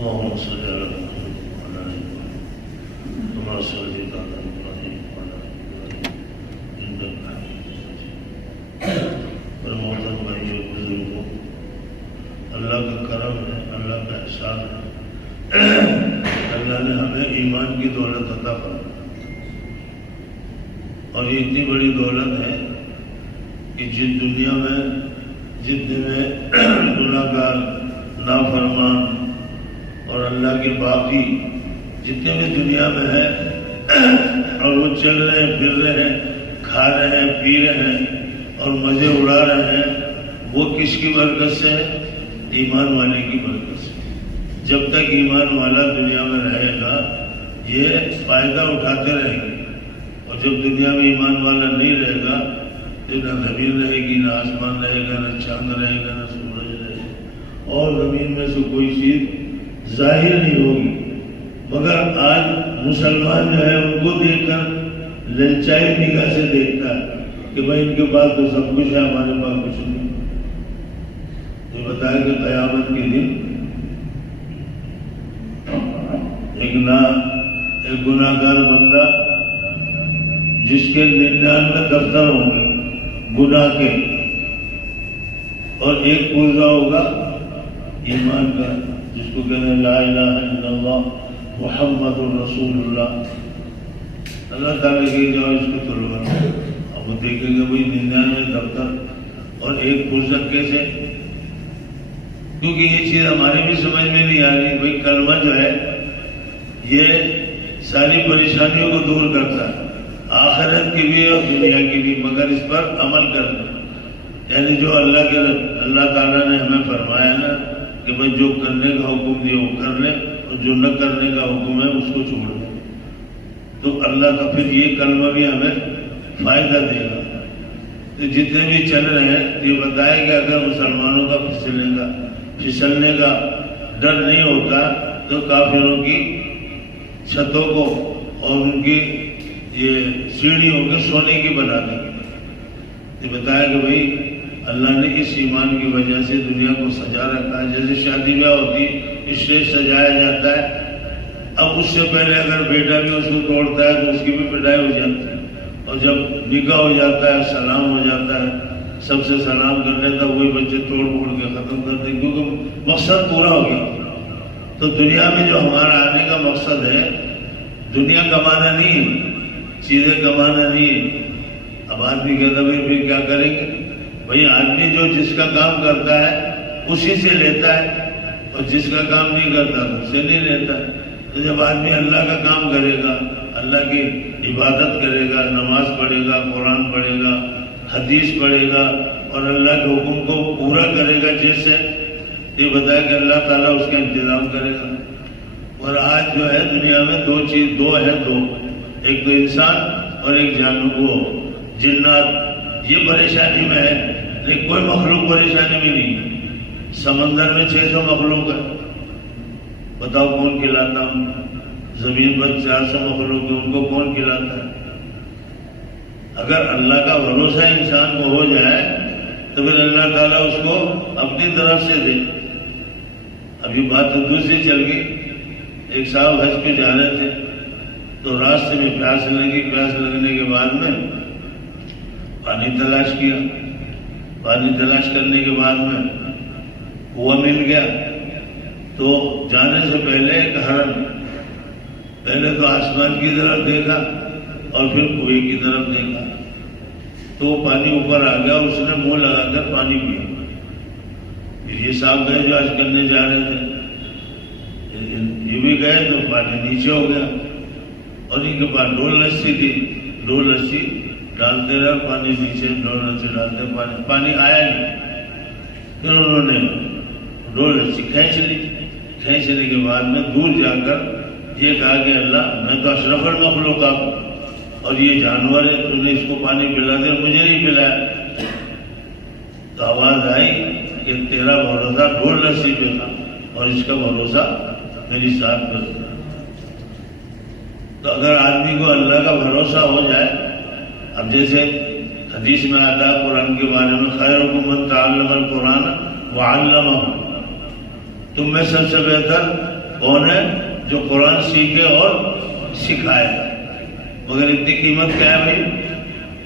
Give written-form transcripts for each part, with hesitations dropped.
اللهم صل على محمد وعلى آل محمد كما صليت على إبراهيم وعلى آل إبراهيم إنك حميد مجيد. محترم بھائیو بزرگوں، اللہ کا کرم ہے، اللہ کا احسان ہے، اللہ نے ہمیں ایمان کی دولت عطا فرمائی، اور یہ اتنی بڑی دولت ہے کہ جس دنیا میں جتنے میں گناہ گار، نافرمان اور اللہ کے باقی جتنے بھی دنیا میں ہیں اور وہ چل رہے ہیں، پھر رہے ہیں، کھا رہے ہیں، پی رہے ہیں اور مزے اڑا رہے ہیں، وہ کس کی برکت سے ہے؟ ایمان والے کی برکت سے۔ جب تک ایمان والا دنیا میں رہے گا یہ فائدہ اٹھاتے رہیں گے، اور جب دنیا میں ایمان والا نہیں رہے گا تو نہ زمین رہے گی، نہ آسمان رہے گا، نہ چاند رہے گا، نہ سورج رہے گا، اور زمین میں سے کوئی چیز ظاہر نہیں ہوگی۔ مگر آج مسلمان جو ہے ان کو دیکھ کر للچائی نگاہ سے دیکھتا ہے کہ بھائی ان کے پاس تو سب کچھ ہے، ہمارے پاس کچھ نہیں۔ یہ بتایا کہ قیامت کے دن ایک گناہ گار بندہ جس کے 99 دفتر ہوں گے گناہ کے، اور ایک پرزہ ہوگا ایمان کا، جس کو کہتے ہیں لا الہ الا اللہ محمد الرسول اللہ۔ اللہ تعالیٰ کی جاؤ اس کو طلبا، اب وہ دیکھیں گے بھائی 99 دفتر اور ایک پرزہ کیسے؟ کیونکہ یہ چیز ہمارے بھی سمجھ میں نہیں آ رہی۔ بھائی کلمہ جو ہے یہ ساری پریشانیوں کو دور کرتا ہے، آخرت کی بھی اور دنیا کی بھی، مگر اس پر عمل کرنا، یعنی جو اللہ تعالیٰ نے ہمیں فرمایا نا کہ بھائی جو کرنے کا حکم دیا وہ کر لیں، اور جو نہ کرنے کا حکم ہے اس کو چھوڑ دیں، تو اللہ کا پھر یہ کلمہ بھی ہمیں فائدہ دے گا۔ تو جتنے بھی چل رہے ہیں یہ بتائے کہ اگر مسلمانوں کا پھسلنے کا ڈر نہیں ہوتا تو کافروں کی چھتوں کو اور ان کی یہ سیڑھیوں کے سونے کی بنا دیں گے۔ یہ بتایا کہ بھائی اللہ نے اس ایمان کی وجہ سے دنیا کو سجا رکھا ہے، جیسے شادی بیاہ ہوتی اسٹیج سجایا جاتا ہے، اب اس سے پہلے اگر بیٹا بھی اس کو توڑتا ہے تو اس کی بھی پٹائی ہو جاتی ہے، اور جب نکاح ہو جاتا ہے، سلام ہو جاتا ہے، سب سے سلام کر لیتا ہے، وہی بچے توڑ پھوڑ کے ختم کر دیں، کیونکہ مقصد پورا ہو گیا۔ تو دنیا میں جو ہمارا آنے کا مقصد ہے دنیا کمانا نہیں ہے، چیزیں کمانا نہیں ہے۔ اب آدمی کہتا ہے پھر کیا کریں گے؟ بھائی آدمی جو جس کا کام کرتا ہے اسی سے لیتا ہے، اور جس کا کام نہیں کرتا تو اس سے نہیں لیتا ہے۔ تو جب آدمی اللہ کا کام کرے گا، اللہ کی عبادت کرے گا، نماز پڑھے گا، قرآن پڑھے گا، حدیث پڑھے گا، اور اللہ کے حکم کو پورا کرے گا، جس سے یہ بتایا کہ اللہ تعالیٰ اس کا انتظام کرے گا۔ اور آج جو ہے دنیا میں دو ہے، ایک تو انسان اور ایک جانور، جنات، یہ پریشانی میں ہے، لیکن کوئی مخلوق پریشانی میں نہیں ہے۔ سمندر میں 600 مخلوق ہے، بتاؤ کون کھلاتا ہوں؟ زمین پر 400 مخلوق ہے، ان کو کون کھلاتا ہے؟ اگر اللہ کا بھروسہ انسان کو ہو جائے تو پھر اللہ تعالیٰ اس کو اپنی طرف سے دے۔ ابھی بات تو دوسری چل گئی، ایک صاحب حج پہ جا رہے تھے تو راستے میں پیاس لگی، پیاس لگنے کے بعد میں پانی تلاش کیا، پانی تلاش کرنے کے بعد میں کنواں مل گیا، تو جانے سے پہلے ایک ہرن پہلے تو آسمان کی طرف دیکھا اور پھر کنویں کی طرف دیکھا، تو وہ پانی اوپر آ گیا، اس نے منہ لگا کر پانی پیا۔ یہ صاحب گئے جو آج کرنے جا رہے تھے، یہ بھی گئے تو پانی نیچے ہو گیا، اور ان کے پاس ڈول رسی تھی، ڈول رسی ڈالتے رہے، پانی نیچے، ڈول رسی ڈالتے، پانی آیا نہیں۔ پھر انہوں نے ڈول رسی کھینچ لی، کھینچنے کے بعد میں دور جا کر یہ کہا کہ اللہ میں تو اشرف المخلوقات ہوں، اور یہ جانور ہے، تو نے اس کو پانی پلا دیا، مجھے نہیں پلایا۔ تو آواز آئی کہ تیرا بھروسہ ڈول رسی پہ تھا اور اس کا بھروسہ میری ساتھ پر تھا۔ تو اگر آدمی کو اللہ کا بھروسہ ہو جائے، اب جیسے حدیث میں آتا ہے قرآن کے بارے میں، خیرکم من تعلم القرآن وعلمہ، تم میں سب سے بہتر کون ہے؟ جو قرآن سیکھے اور سکھائے. مگر اتنی قیمت کیا ہے بھائی؟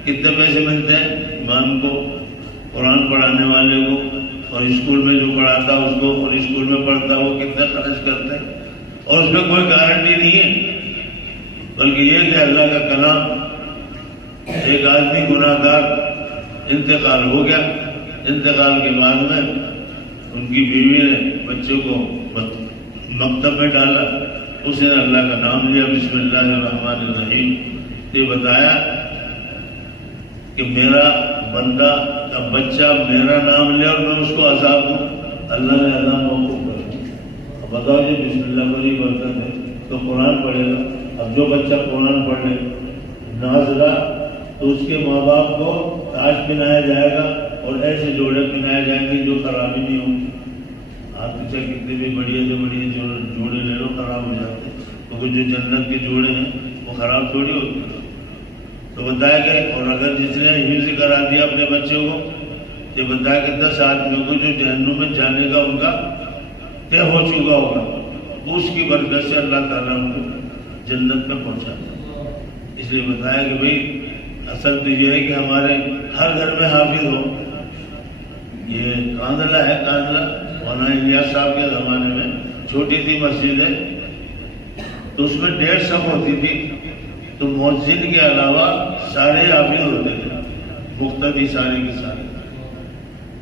کتنے پیسے ملتے ہیں امام کو، قرآن پڑھانے والے کو، اور اسکول میں جو پڑھاتا اس کو، اور اسکول میں پڑھتا وہ کتنا خرچ کرتے ہیں، اور اس میں کوئی گارنٹی نہیں ہے. بلکہ یہ کہ اللہ کا کلام، ایک آدمی گناہ گار انتقال ہو گیا، انتقال کے بعد میں ان کی بیوی نے بچوں کو مکتب میں ڈالا، اس نے اللہ کا نام لیا، بسم اللہ الرحمن الرحیم. یہ بتایا کہ میرا بندہ کا بچہ میرا نام لے اور میں اس کو عذاب دوں، اللہ نے عذاب موقوف کر دیا. اب بتاؤ جی بسم اللہ پر ہی برکت ہے تو قرآن پڑھے گا. اب جو بچہ قرآن پڑھ لے ناظرہ تو اس کے ماں باپ کو تاج پہنایا جائے گا اور ایسے جوڑے پہنائے جائیں گے جو خرابی نہیں ہوں گی. آپ کے چاہے کتنے بھی بڑھیا سے بڑھیا جوڑے لے لو خراب ہو جاتے ہیں، کیونکہ جو جنت کے جوڑے ہیں وہ خراب تھوڑی ہوتے ہیں. تو بتایا کہ اور اگر جس نے حفظ کرا دیا اپنے بچوں کو، یہ بتایا کہ 10 آدمیوں کو جو جہنم میں جانے کا ان کا طے ہو چکا ہوگا، اس کی برکت سے اللہ تعالیٰ ان کو جنت میں پہنچاتا. اس لیے بتایا کہ بھئی اصل تو یہ ہے کہ ہمارے ہر گھر میں حافظ ہو. یہ کاندلہ ہے، کاندلہ مولانا الیاس صاحب کے زمانے میں چھوٹی سی مسجد ہے، تو اس میں 1.5 صف ہوتی تھی. تو مؤذن کے علاوہ سارے حافظ ہوتے تھے، مقتدی سارے کے سارے.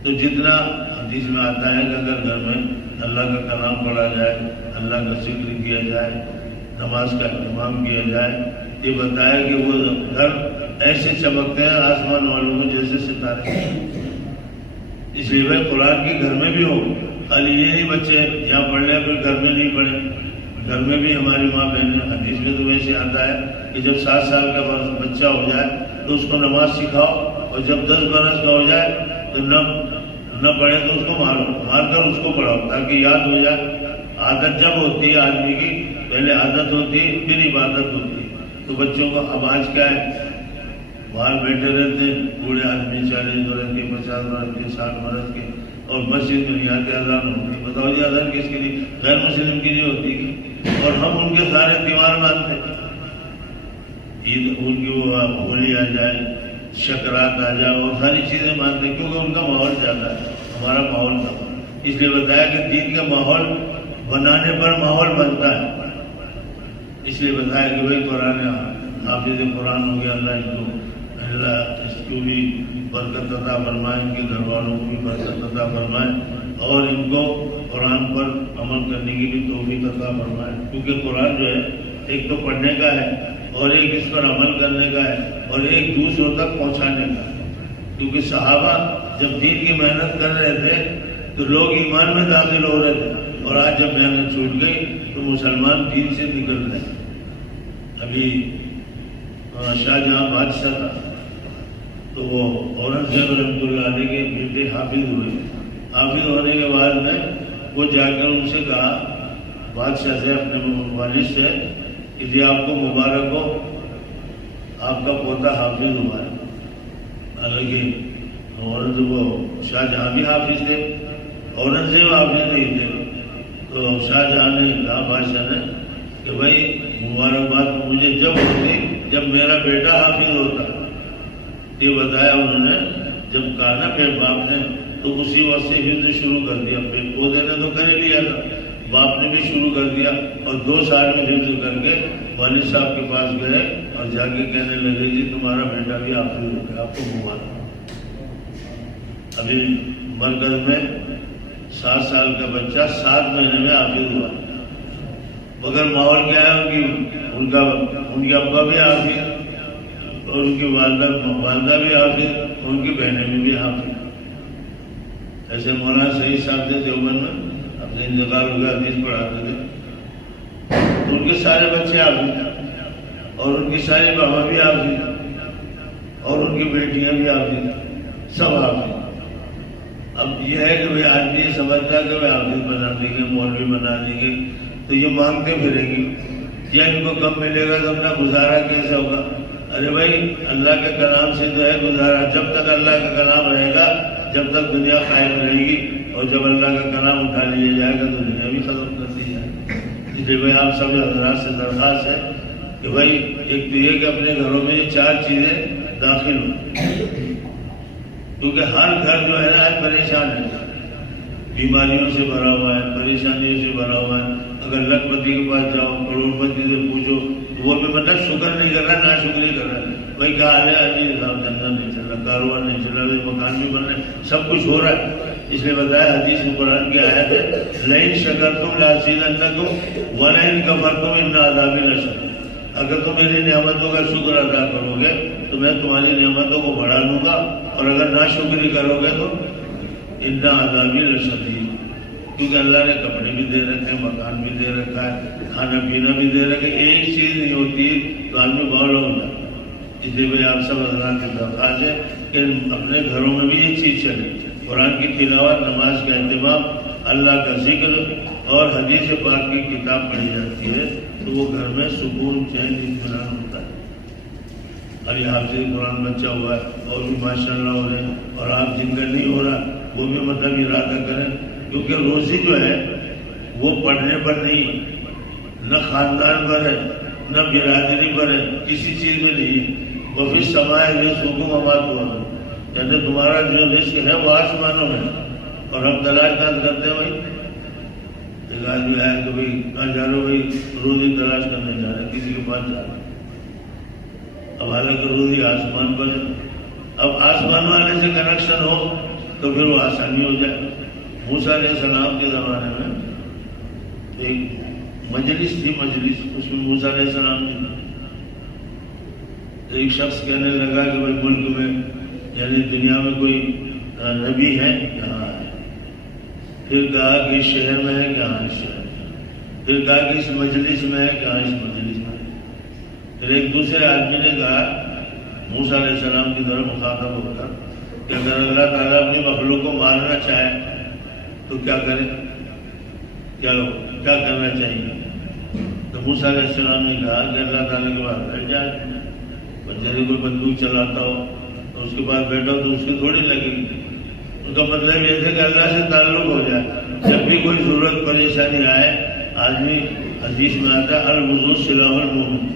تو جتنا حدیث میں آتا ہے کہ اگر گھر میں اللہ کا کلام پڑھا جائے، اللہ کا ذکر کیا جائے، نماز کا اہتمام کیا جائے، یہ بتایا کہ وہ گھر ایسے چمکتے ہیں آسمان والوں کو جیسے ستارے. اس لیے بھائی قرآن کے گھر میں بھی ہو، خالی یہ نہیں بچے یہاں پڑھ لیں پھر گھر میں نہیں پڑھیں. گھر میں بھی ہماری ماں بہنیں، حدیث میں تو ویسے آتا ہے کہ جب 7 سال کا بچہ ہو جائے تو اس کو نماز سکھاؤ، اور جب 10 برس کا ہو جائے تو نہ پڑھے تو اس کو مارو، مار کر اس کو پڑھاؤ تاکہ یاد ہو جائے. عادت جب ہوتی ہے آدمی کی، پہلے عادت ہوتی ہے پھر عبادت ہوتی ہے. تو بچوں کو اب آج کیا ہے، باہر بیٹھے رہتے ہیں بوڑھے آدمی 40 برس کے، 50 برس کے، 60 برس کے، اور مسجد میں یہاں کے اذان ہوتی ہے. بتاؤ جی اذان کس کے لیے؟ غیر مسلم کے لیے ہوتی ہے. اور ہم ان کے سارے تیوہار مانتے ہیں، عید ان کی وہ ہولی آ جائے، شکرات آ جائے، اور ساری چیزیں مانتے ہیں کیونکہ ان کا ماحول زیادہ ہے، ہمارا ماحول کم. اس لیے بتایا کہ دین کا ماحول بنانے پر ماحول بنتا ہے. اس لیے بتایا کہ بھائی قرآن حافظ قرآن ہو گیا، اللہ اس کو بھی برکت عطا فرمائے، ان کے گھر والوں کو بھی برکت عطا فرمائے، اور ان کو قرآن پر عمل کرنے کی بھی توفیق عطا فرمائے. کیونکہ قرآن جو ہے ایک تو پڑھنے کا ہے، اور ایک اس پر عمل کرنے کا ہے، اور ایک دوسروں تک پہنچانے کا ہے. کیونکہ صحابہ جب دین کی محنت کر رہے تھے تو لوگ ایمان میں داخل ہو رہے تھے، اور آج جب محنت چھوٹ گئی تو مسلمان دین سے نکل رہے ہیں. ابھی شاہ جہاں بادشاہ تھا تو وہ اورنگزیب رحمۃ اللہ علیہ کے بیٹے حافظ ہوئے. حافظ ہونے کے بعد میں وہ جا کر ان سے کہا، بادشاہ سے، اپنے والد سے، کہ جی آپ کو مبارک ہو، آپ کا پوتا حافظ ہوا ہے. حالانکہ وہ شاہ جہاں بھی حافظ تھے، اورنگزیب حافظ نہیں تھے. تو شاہ جہاں نے کہا بادشاہ نے کہ بھائی مبارکباد مجھے جب ہوتی جب میرا بیٹا حافظ ہوتا. یہ بتایا انہوں نے، جب کہا نا پھر باپ نے، تو اسی وقت سے حفظ شروع کر دیا. پھر پودے نے تو کر ہی لیا تھا، باپ نے بھی شروع کر دیا، اور 2 سال میں حفظ کر کے والد صاحب کے پاس گئے اور جا کے کہنے لگے جی تمہارا بیٹا بھی حافظ ہو گیا، آپ کو مبارک. ابھی مرکز میں 7 سال کا بچہ 7 مہینے میں حافظ ہوا. مگر ماحول کیا ہے، ان کے ابا بھی حافظ، اور ان کی والدہ بھی حافظ، ان کی بہنیں بھی حافظ. ایسے مولانا سعید صاحب تھے دیوبند میں، اپنے انتقال ہو گیا، حدیث پڑھاتے تھے. ان کے سارے بچے حافظ، اور ان کی ساری بہنیں بھی حافظ، اور ان کی بیٹیاں بھی حافظ، سب حافظ. اب یہ ہے کہ بھائی آدمی یہ سمجھتا ہے کہ وہ حافظ بنا دیں گے، مولوی بنا دیں گے تو یہ مانگتے پھریں گے، یا ان کو کم ملے گا تو اپنا گزارا کیسے ہوگا. ارے بھائی اللہ کے کلام سے تو ہے گزارا. جب تک اللہ کا کلام رہے گا، جب تک دنیا قائم رہے گی، اور جب اللہ کا کلام اٹھا لیا جائے گا تو دنیا بھی ختم کر دی جائے گی. اس لیے بھائی آپ سب حضرات سے درخواست ہے کہ بھائی ایک تو یہ کہ اپنے گھروں میں یہ 4 چیزیں داخل ہوں، کیونکہ ہر گھر جو ہے نا آج پریشان ہے، بیماریوں سے بھرا ہوا ہے، پریشانیوں سے بھرا ہوا ہے. اگر لکھ پتی کے پاس جاؤ، کروڑ پتی سے پوچھو تو وہ بھی مطلب شکر نہیں کر رہا، نا شکری کر رہا ہے. بھائی کیا حال ہے؟ جی صاحب دھندا نہیں چل رہا، کاروبار نہیں چل رہا، مکان بھی بن رہے، سب کچھ ہو رہا ہے. اس لیے بتایا حدیث میں قرآن کی آیت ہے لئن شکرتم لازیدنکم ولئن کفرتم ان عذابی لشدید. اگر تم میری نعمتوں کا شکر ادا کرو گے تو میں تمہاری نعمتوں کو بڑھا لوں گا، اور اگر ناشکری کرو گے تو ان عذابی لشدید. کیونکہ اللہ نے کپڑے بھی دے رکھے ہیں، مکان بھی دے رکھا ہے، کھانا پینا بھی دے رکھا ہے، ایک چیز نہیں ہوتی تو آدمی باؤل ہو جائے. اس لیے بھائی آپ سب حضرات کی درخواست ہے کہ اپنے گھروں میں بھی یہ چیز چلے، قرآن کی تلاوت، نماز کا اہتمام، اللہ کا ذکر اور حدیث پاک کی کتاب پڑھی جاتی ہے تو وہ گھر میں سکون، چین، اطمینان ہوتا ہے. اور یہ حافظ قرآن بچہ ہوا ہے اور بھی ماشاء اللہ ہو رہے ہیں، اور آپ جن کا نہیں ہو رہا وہ بھی مطلب ارادہ کریں، کیونکہ روزی جو ہے وہ پڑھنے پر نہیں، نہ خاندان پر ہے، نہ برادری پر ہے، کسی چیز میں نہیں ہے. وہ بھی سمائے رزقکم وما توعدون، یعنی تمہارا جو رزق ہے وہ آسمانوں میں، اور ہم تلاش کرتے ہیں. بھائی ایک آدمی آیا تو بھائی کہاں جا رہے ہو؟ بھائی روزی تلاش کرنے جا رہے ہیں، کسی کے پاس جا رہے ہیں. اب حالانکہ روزی آسمان پر ہے. اب آسمان والے سے کنیکشن ہو تو پھر وہ آسانی ہو جائے. موسیٰ علیہ السلام کے زمانے میں ایک مجلس تھی، اس میں موسیٰ علیہ السلام نے ایک شخص کہنے لگا کہ بھائی ملک میں یعنی دنیا میں کوئی نبی ہے؟ کہاں ہے؟ پھر کہا کہ اس شہر میں ہے؟ کہاں اس شہر میں؟ پھر کہا کہ اس مجلس میں ہے؟ کہاں اس مجلس میں؟ پھر ایک دوسرے آدمی نے کہا موسیٰ علیہ السلام کی طرف مخاطب ہو کر کہ اگر اللہ تعالیٰ اپنی مخلوق کو مارنا چاہے تو کیا کرے، کیا کرنا چاہیے؟ تو موسیٰ علیہ السلام نے کہا کہ اللہ تعالیٰ کے پاس بیٹھ جائے. جیسے کوئی بندوق چلاتا ہو تو اس کے پاس بیٹھا ہو تو اس کی تھوڑی لگے گی. ان کا مطلب یہ ہے کہ اللہ سے تعلق ہو جائے. جب بھی کوئی ضرورت پریشانی آئے، آدمی حدیث میں آتا ہے الوضو سلاح المومن،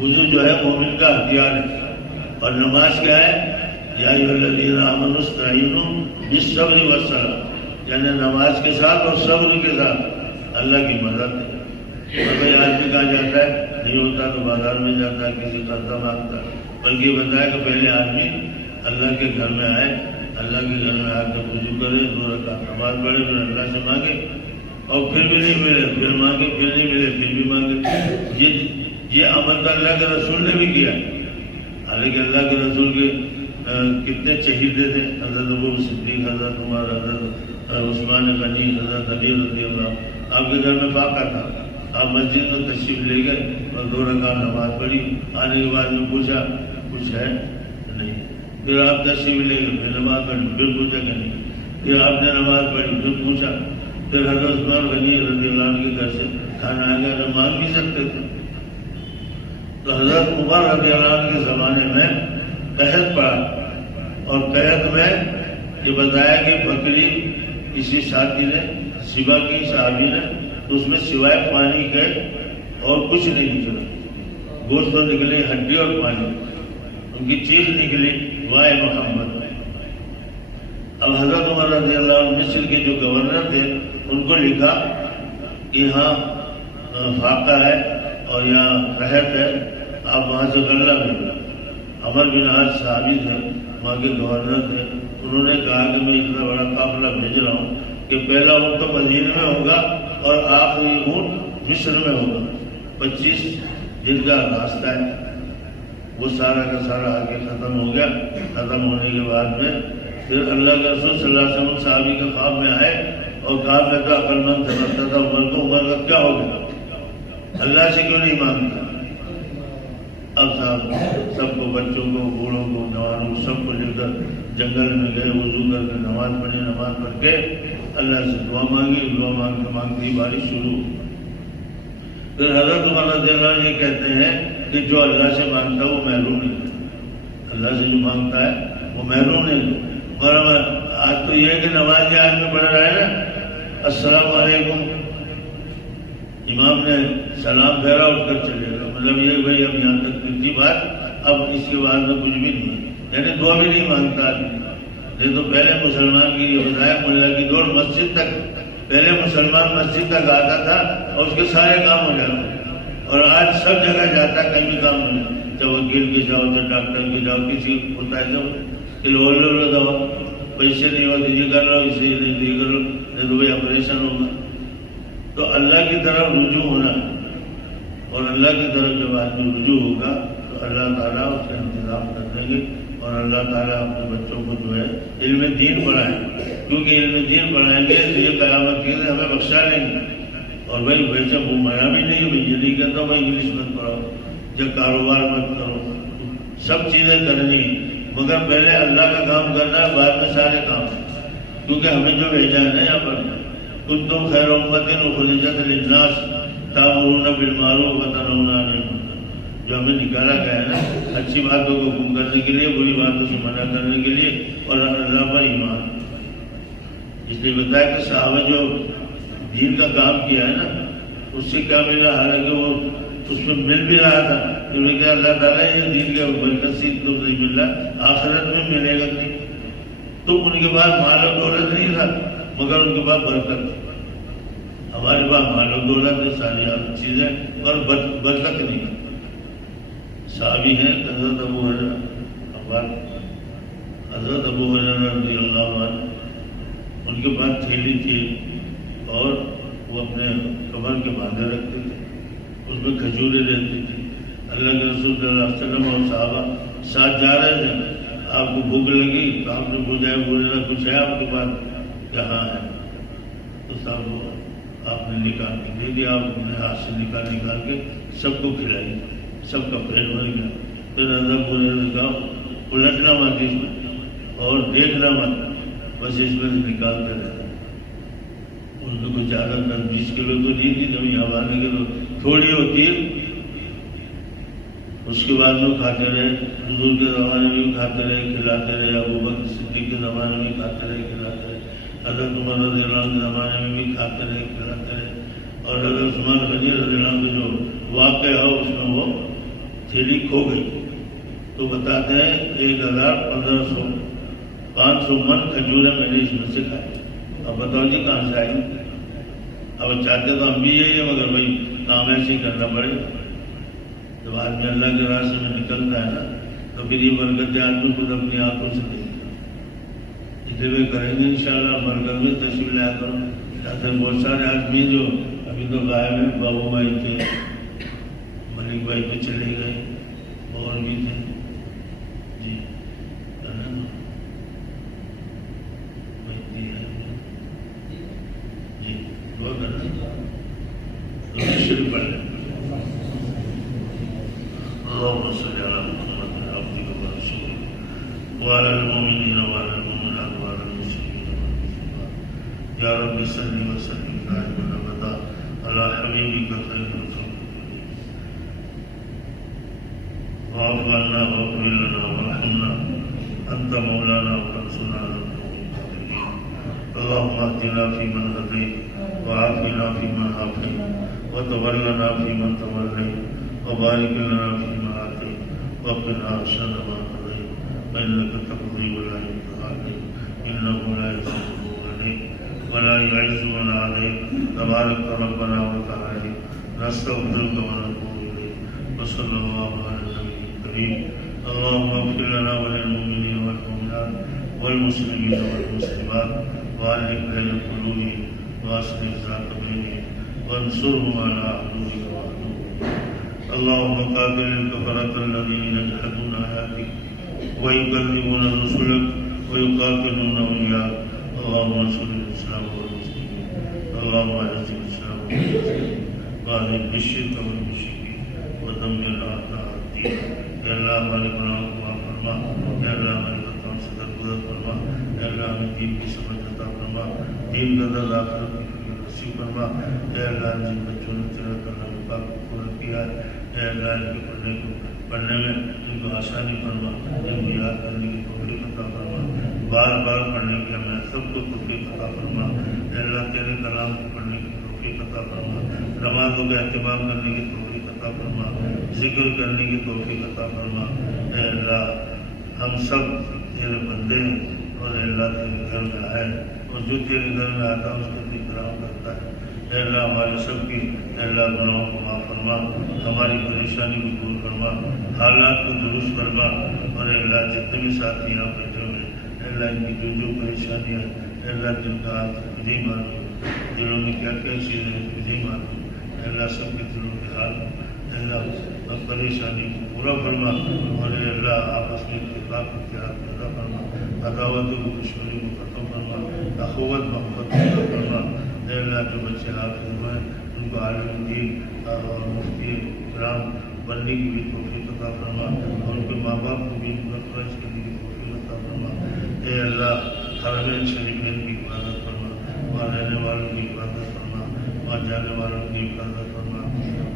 وضو جو ہے مومن کا ہتھیار ہے. اور نماز کیا ہے؟ یا ایھا الذین آمنوا استعینوا بالصبر والصلاۃ، یعنی نماز کے ساتھ اور صبر کے ساتھ اللہ کی مدد ہے. اگر آدمی کہا جاتا ہے نہیں ہوتا تو بازار میں جاتا ہے، کسی قرضہ مانگتا ہے. بلکہ یہ بتایا کہ پہلے آدمی اللہ کے گھر میں آئے، اللہ کے گھر میں آ کر وضو کرے، 2 رکعت نماز پڑھے، پھر اللہ سے مانگے، اور پھر بھی نہیں ملے پھر مانگے، پھر نہیں ملے پھر بھی مانگے. یہ عمل تو اللہ کے رسول نے بھی کیا. حالانکہ اللہ کے رسول کے کتنے چہیدے تھے، حضرت ابو صدیق، حضرت عمر، حضرت عثمان غنی، حضرت علی رضی اللہ. آپ کے گھر میں فاقہ تھا، آپ مسجد میں تشریف لے گئے اور 2 رکعت نماز پڑھی. آنے کے بعد میں پوچھا کچھ ہے؟ نہیں. پھر آپ تشریف لے گئے، پھر نماز پڑھی، پھر پوچھا کہ نہیں. پھر آپ نے نماز پڑھی، پھر پوچھا. پھر حضرت عثمان غنی رضی اللہ عنہ کے گھر سے کھانا آ گیا، مانگ بھی سکتے تھے. تو حضرت عمر رضی اللہ عنہ کے زمانے میں قحط پڑا، اور قحط میں یہ بتایا کہ بکری کسی ساتھی نے سبا کی صحابی نے، اس میں سوائے پانی کے اور کچھ نہیں نکلا. گوشت تو نکلی، ہڈی اور پانی. ان کی چیخ نکلی وائے محمد. اب حضرت عمر رضی اللہ عنہ مصر کے جو گورنر تھے ان کو لکھا کہ یہاں فاقہ ہے اور یہاں قحط ہے، آپ وہاں سے غلہ بھیجو. عمر بن عاص صحابی تھے، وہاں کے گورنر تھے. انہوں نے کہا کہ میں اتنا بڑا قافلہ بھیج رہا ہوں کہ پہلا اونٹ تو مدینے میں ہوگا اور آخری اونٹ مصر میں ہوگا. 25 دن کا راستہ ہے. وہ سارا کا سارا آگے ختم ہو گیا. ختم ہونے کے بعد میں پھر اللہ کے رسول صلی اللہ علیہ وسلم صحابی کے خواب میں آئے اور کہا میں تو عقل مند سمجھتا تھا عمر کو، عمر کا کیا ہو گیا، اللہ سے کیوں نہیں مانگتا. اب صاحب سب کو، بچوں کو، بوڑھوں کو، جوانوں کو، سب کو لے کر جنگل میں گئے، وضو کر کے نماز پڑھی. نماز پڑھ کے اللہ سے دعا مانگی. دعا مانگتے مانگتی بارش شروع. پھر حضرت عمر رضی اللہ عنہ یہ کہتے ہیں کہ جو اللہ سے مانگتا ہے وہ محروم نہیں. اللہ سے جو مانگتا ہے وہ محروم نہیں. اور آج تو یہ ہے کہ نماز آج میں پڑھ رہا ہے نا السلام علیکم، امام نے سلام پھیرا اٹھ کر چلے گا، مطلب یہ بھائی اب یہاں تک تھی بات، اب اس کے بعد میں کچھ بھی نہیں ہے، یعنی دعا بھی نہیں مانگتا نہیں تو پہلے مسلمان کی یہ بتایا ملا کی دور مسجد تک، پہلے مسلمان مسجد تک آتا تھا اور اس کے سارے کام ہو جاتے، اور آج سب جگہ جاتا ہے، کہیں بھی کام نہیں، چاہے وکیل کے جاؤ چاہے ڈاکٹر کے جاؤ، کسی ہوتا ہے جب دوا پیسے نہیں ہوا دیجیے کر لو، اسے نہیں دیے کر لو، نہیں تو بھائی آپریشن ہوگا۔ تو اللہ کی طرف رجوع ہونا ہے، اور اللہ کی طرف جب آدمی رجوع ہوگا تو اللہ تعالیٰ اس کا انتظام کر دیں گے، اور اللہ تعالیٰ اپنے بچوں کو جو ہے علم دین پڑھائیں، کیونکہ علم دین پڑھائیں گے تو یہ قیامت کے لیے ہمیں بخشا لیں گے۔ اور بھائی ویسے وہ منع بھی نہیں ہے، یہ نہیں کہتا بھائی انگلش مت پڑھاؤ یا کاروبار مت کرو، سب چیزیں کرنی ہیں، مگر پہلے اللہ کا کام کرنا ہے، بعد میں سارے کام، کیونکہ ہمیں جو بھیجا ہے نا یہاں پر، کنتم خیر امۃ اخرجت للناس تأمرون بالمعروف وتنہون عن المنکر، جو ہمیں نکالا گیا ہے نا اچھی باتوں کو حکم کرنے کے لیے، بری باتوں سے منع کرنے کے لیے، اور اللہ پر ایمان۔ اس لیے بتایا کہ صحابہ جو دین کا کام کیا ہے نا اس سے کیا ملا، حالانکہ وہ اس میں مل بھی رہا تھا، کیونکہ کہ اللہ تعالیٰ یہ دین کے برکت سے تو نہیں مل رہا، آخرت میں ملے گا نہیں۔ تو ان کے پاس مال و دولت نہیں تھا مگر ان کے پاس برکت تھی، ہمارے پاس مال و دولت ہے ساری چیزیں اور برکت نہیں ہے۔ صحابی ہیں حضرت ابو ہریرہ رضی اللہ عنہ، ان کے پاس تھیلی تھی اور وہ اپنے کمر کے باندھے رکھتے تھے، اس میں کھجوریں رہتی تھی۔ اللہ کے رسول صلی اللہ علیہ وسلم اور صحابہ ساتھ جا رہے تھے، آپ کو بھوک لگی تو آپ نے پوچھا بولے کچھ ہے آپ کے پاس؟ کہاں ہے؟ تو صاحب آپ نے نکال کے دے دیا، آپ نے ہاتھ سے نکال کے سب کو کھلائی، سب کا پیٹ بھر گیا۔ پھر ادب بولے کہا الٹنا مت اس میں اور دیکھنا مت، بس اس میں سے نکالتے رہے۔ ان میں کچھ زیادہ 10-20 کلو تو نہیں تھی، جب یہاں آنے کے تو تھوڑی ہوتی ہے۔ اس کے بعد وہ کھاتے رہے، حضور کے زمانے میں بھی کھاتے رہے کھلاتے رہے، ابو بکر صدیق کے زمانے میں کھاتے رہے کھلاتے رہے، حضرت عمر رضی اللہ عنہ کے زمانے میں بھی کھاتے رہے کھلاتے رہے، اور حضرت عثمان غنی رضی اللہ عنہ کا جو واقعہ ہے اس میں وہ تھیلی کھو گئی، تو بتاتے ہیں 1500 500 من کھجوریں میں نے اس میں سے کھائی۔ اب بتاؤ جی کہاں سے آئی؟ اب چاہتے تو ہم بھی یہی ہیں، مگر بھائی کام ایسے ہی کرنا پڑے۔ جب آدمی اللہ کے راستے میں نکلتا ہے نا تو پھر یہ برکت آدمی خود اپنی آنکھوں سے دیکھتا ہے۔ اس لیے کریں گے انشاءاللہ، برکت میں تشریف لایا کرو۔ بہت سارے آدمی جو ابھی تو غائب ہیں، بابو بھائی تھے، ملک بھائی پہ چلے گئے، اور بھی تھے جی جی وہ کرنا شروع پڑھ لیں۔ اللهم صل على محمد عبدك ورسولك وعلى المؤمنين وعلى المؤمنات وعلى المسلمين والمسلمات يا رب صل وسلم دائما ابدا على حبيبك خير الخلق واعف عنا واغفر لنا وارحمنا انت مولانا وانصرنا على القوم الكافرين اللهم اهدنا فيمن هديت وعافنا فيمن عافيت وتولنا فيمن توليت وبارك لنا فيما آتيت وقنا شر ما قضيت فإنك تقضي ولا يقضى عليك إنه لا يذل من عليك ولا يعز من عليك تبارك ربنا وتعالى نستغفرك ونتوب إليك وصلى الله على النبي الكريم اللهم اغفر لنا وللمؤمنين والمؤمنات والمسلمين والمسلمات وألف بين قلوبهم وأصلح ذات بينهم وانصرهم على عدوك وعدوك اللهم قاتل الكفرة الذين يجحدون آياتك ويكذبون رسلك ويقاتلون أولياءك اللهم انصر الإسلام والمسلمين اللهم أعز الإسلام والمسلمين وأذل الشرك والمشركين ودمر أعداء الدين يا الله ہمارے گناہوں کو معاف فرما، یا اللہ ہماری خطاؤں سے درگزر فرما، یا اللہ ہمیں دین کی سمجھ عطا فرما، دین کا درد آخرت کی فکر نصیب فرما، یا اللہ جن بچوں نے تیرا کرنا مقام کو پورا کیا ہے، یا اللہ ان کے پڑھنے میں ان کو آسانی فرما، ان کو یاد کرنے کی توفیق عطا فرما، بار بار پڑھنے کی ہمیں سب کو توفیق عطا فرما، یا اللہ تیرے کلام کو پڑھنے کی توفیق عطا فرما، نمازوں کا اہتمام کرنے کی توفیق عطا فرما، ذکر کرنے کی توفیق عطا فرما۔ اے اللہ ہم سب تیرے بندے ہیں، اور اے اللہ تیرے گھر میں آئے، اور جو تیرے گھر میں آتا ہے اس کا اکرام کرتا ہے۔ اے اللہ ہمارے سب کی اے اللہ گناہوں کو معاف فرما، ہماری پریشانی کو دور فرما، حالات کو درست فرما، اور اے اللہ جتنے بھی ساتھی یہاں بیٹھے ہوئے ہیں اے اللہ ان کی جو پریشانیاں ہیں اے اللہ دل کا حال تجھے ہی معلوم، دلوں میں کیا کیا چیزیں ہیں تجھے ہی معلوم۔ اے اللہ سب کے دلوں کے حال اے اللہ پریشانی کو پورا فرما، اور اے اللہ آپس میں اتفاق اختیار پیدا فرما، عداوت و دشمنی کو ختم فرما، اخوت محبت پیدا فرما۔ اے اللہ جو بچے حاضر ہوئے ہیں ان کو عالم دین اور مفتی کرام بننے کی بھی توفیق عطا فرما، اور ان کے ماں باپ کو بھی خرچ کرنے کی توفیق عطا فرما۔ اے اللہ حرمین شریفین کی حفاظت فرما، وہاں رہنے والوں کی حفاظت فرما، وہاں جانے والوں کی حفاظت فرما،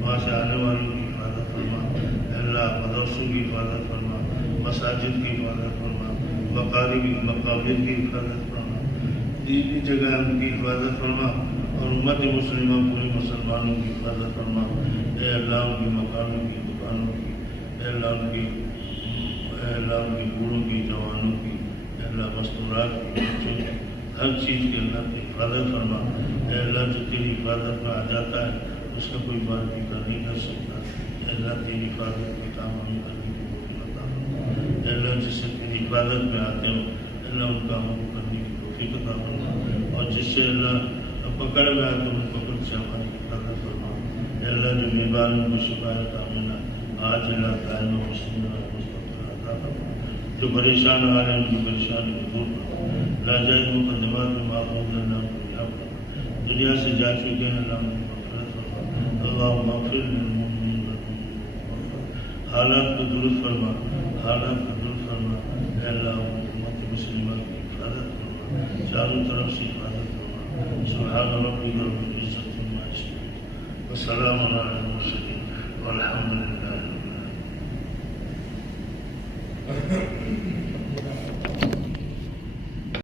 وہاں سے آنے والوں کی حفاظت فرما۔ اے اللہ مدرسوں کی حفاظت فرما، مساجد کی حفاظت فرما، مقابر کی حفاظت فرما، دینی جگہ ان کی حفاظت فرما، اور امت مسلمہ پورے مسلمانوں کی حفاظت فرما۔ اے اللہ ان کی مکانوں کی، دکانوں کی، اے اللہ ان کی بوڑھوں کی، جوانوں کی، اے اللہ مستورات کی، بچوں کی، ہر چیز کے اللہ کی حفاظت فرما۔ اے اللہ جو تیری حفاظت میں آ جاتا ہے اس کا کوئی بار پیدا نہیں کر سکتا۔ اے اللہ تیری حفاظت کے کام ہمیں کرنے کی توفیق عطا فرما۔ اے اللہ جس سے تیری حفاظت میں آتے ہو اے اللہ ان کاموں کو کرنے کی توفیق عطا فرما، اور جس سے اللہ پکڑ میں آتے ان پکڑ سے ہماری حفاظت فرما۔ اے اللہ جو بیمار ان کو شفایت آمنہ آج اللہ دائم و مسلم مستقبل عطا فرما، جو پریشان آ رہے ہیں ان کی پریشانی کو دور فرما، ناجائز مقدمات میں معفوظ اللہ ان کو رہا فرما، دنیا سے جا چکے ہیں اللہ ان کی مغفرت فرما۔ اللہم اغفر للمؤمنین والمؤمنات، حالات کو درست فرما، حالات کو درست فرما۔ اے اللہ امت مسلمہ کی حفاظت فرما، چاروں طرف سے حفاظت فرما۔ سبحان ربک رب العزت عما یصفون وسلام علی المرسلین والحمد للہ رب العالمین۔